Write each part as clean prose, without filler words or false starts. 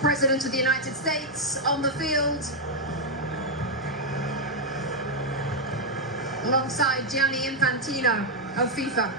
President of the United States on the field, alongside Gianni Infantino of FIFA.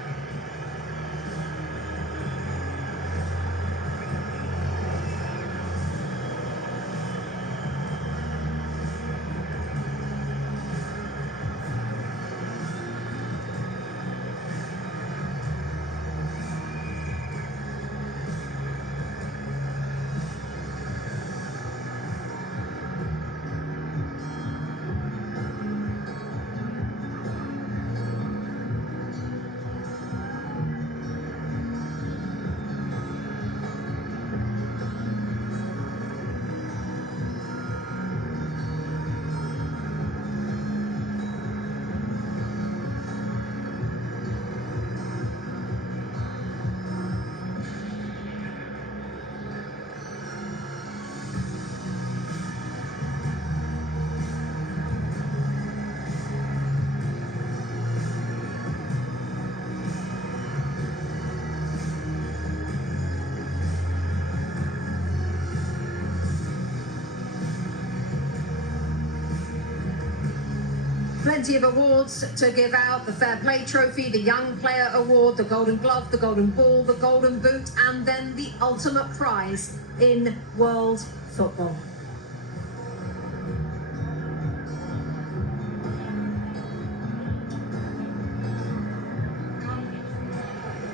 Plenty of awards to give out: the Fair Play Trophy, the Young Player Award, the Golden Glove, the Golden Ball, the Golden Boot, and then the ultimate prize in world football.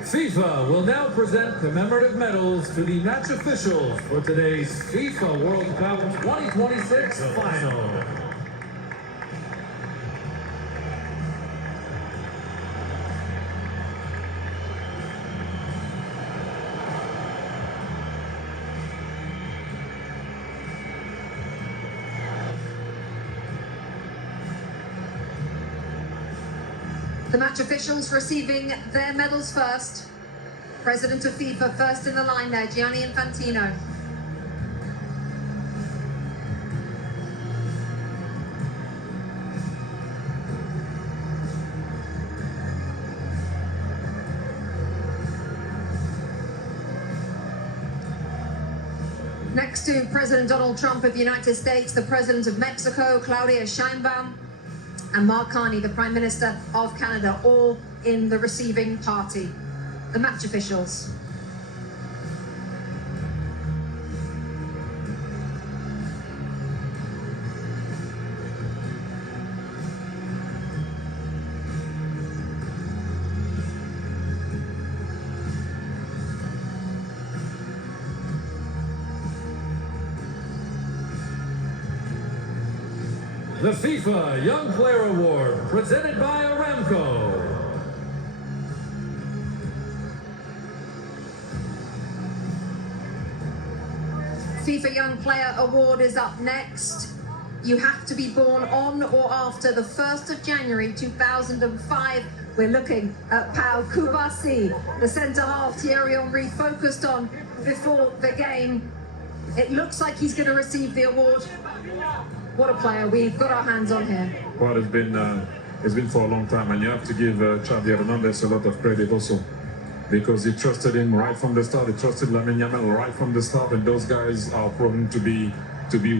FIFA will now present commemorative medals to the match officials for today's FIFA World Cup 2026 final. The match officials receiving their medals first. President of FIFA first in the line there, Gianni Infantino. Next to President Donald Trump of the United States, the President of Mexico, Claudia Sheinbaum, and Mark Carney, the Prime Minister of Canada, all in the receiving party. The match officials. The FIFA Young Player Award, presented by Aramco. FIFA Young Player Award is up next. You have to be born on or after the 1st of January 2005. We're looking at Pau Kubasi, the centre-half Thierry Henry focused on before the game. It looks like he's going to receive the award. What a player we've got our hands on here. Well, it's been for a long time, and you have to give Xavi Hernandez a lot of credit also, because he trusted him right from the start. He trusted Lamine Yamal right from the start, and those guys are proven to be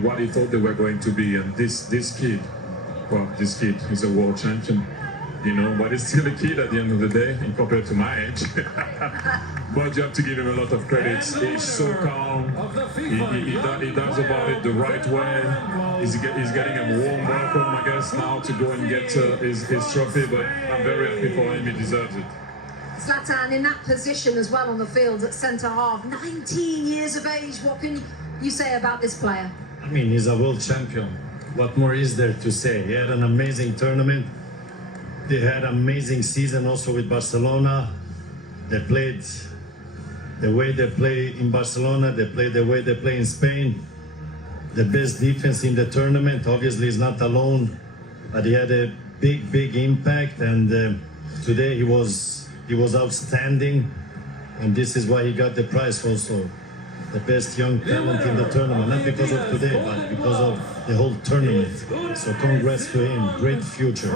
what he thought they were going to be. And this kid is a world champion, you know, but he's still a kid at the end of the day, and compared to my age. But you have to give him a lot of credit. He's so calm. He does about it the right way. He's getting a warm welcome, I guess, now to go and get his trophy. But I'm very happy for him. He deserves it. Zlatan in that position as well on the field at centre half, 19 years of age. What can you say about this player? I mean, he's a world champion. What more is there to say? He had an amazing tournament. They had an amazing season also with Barcelona. They played the way they play in Barcelona. They played the way they play in Spain. The best defense in the tournament. Obviously, he's not alone, but he had a big impact. And today he was outstanding, and this is why he got the prize also. The best young talent in the tournament, not because of today, but because of the whole tournament. So congrats to him, great future.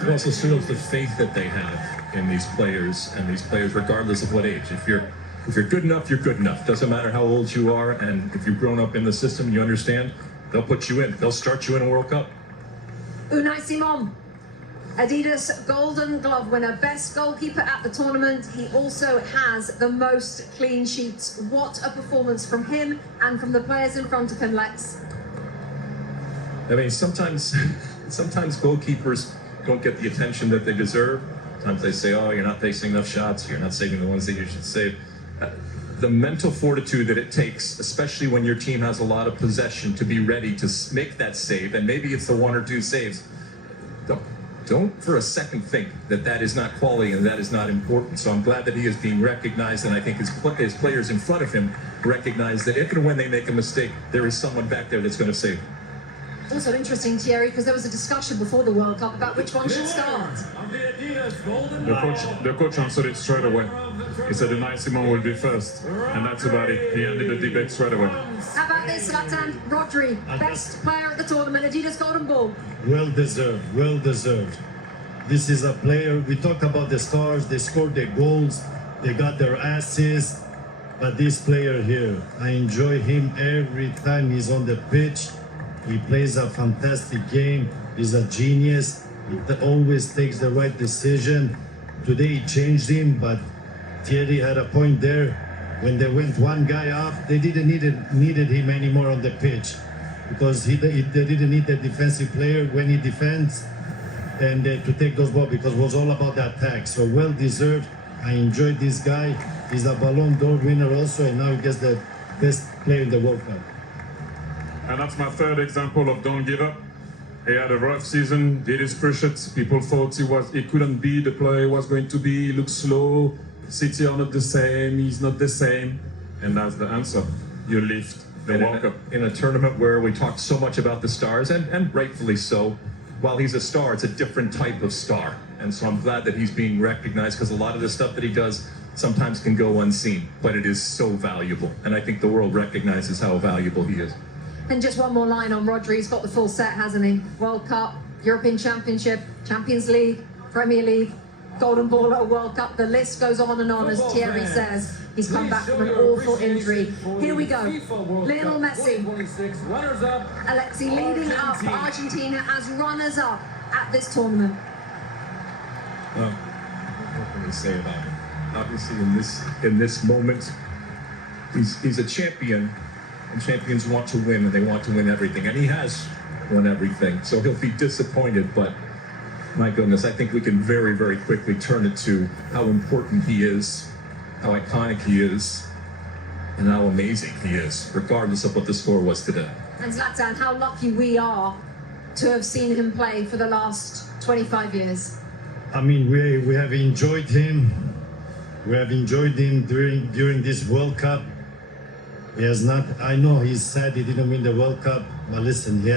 It also shows the faith that they have in these players, and these players regardless of what age. If you're If you're good enough, you're good enough. Doesn't matter how old you are, and if you've grown up in the system, you understand, they'll put you in. They'll start you in a World Cup. Unai Simon, Adidas Golden Glove winner, best goalkeeper at the tournament. He also has the most clean sheets. What a performance from him and from the players in front of him, Lex. I mean, sometimes goalkeepers don't get the attention that they deserve. Sometimes they say, oh, you're not facing enough shots, you're not saving the ones that you should save. The mental fortitude that it takes, especially when your team has a lot of possession, to be ready to make that save, and maybe it's the one or two saves. Don't for a second think that that is not quality and that is not important. So I'm glad that he is being recognized, and I think his players in front of him recognize that if and when they make a mistake, there is someone back there that's going to save. Also interesting, Thierry, because there was a discussion before the World Cup about which one should start. The coach answered it straight away. He said Unai Simon will be first, and that's about it. He ended the debate straight away. How about this, Zlatan? Rodri, best player at the tournament, Adidas Golden Ball. Well deserved, well deserved. This is a player, we talk about the stars, they scored their goals, they got their assists, but this player here, I enjoy him every time he's on the pitch. He plays a fantastic game, he's a genius, he always takes the right decision. Today he changed him, but Thierry had a point there. When they went one guy off, they didn't needed him anymore on the pitch, because they didn't need the defensive player when he defends and to take those balls, because it was all about the attack. So well deserved. I enjoyed this guy. He's a Ballon d'Or winner also, and now he gets the best player in the World Cup. And that's my third example of don't give up. He had a rough season, did his cruciates. People thought he couldn't be the player he was going to be. He looked slow. City are not the same. He's not the same. And that's the answer. You lift the World Cup. In a tournament where we talk so much about the stars, and rightfully so, while he's a star, it's a different type of star. And so I'm glad that he's being recognized, because a lot of the stuff that he does sometimes can go unseen, but it is so valuable. And I think the world recognizes how valuable he is. And just one more line on Rodri. He's got the full set, hasn't he? World Cup, European Championship, Champions League, Premier League, Golden Ball at a World Cup. The list goes on and on, as Thierry says. He's come back from an awful injury. Here we go. Lionel Messi. Alexi leading up Argentina as runners-up at this tournament. Well, what can we say about him? Obviously, in this moment, he's a champion. And champions want to win, and they want to win everything. And he has won everything. So he'll be disappointed, but my goodness, I think we can very, very quickly turn it to how important he is, how iconic he is, and how amazing he is, regardless of what the score was today. And Zlatan, how lucky we are to have seen him play for the last 25 years. I mean, we have enjoyed him. We have enjoyed him during this World Cup. He has not, I know he's sad he didn't win the World Cup, but listen, he had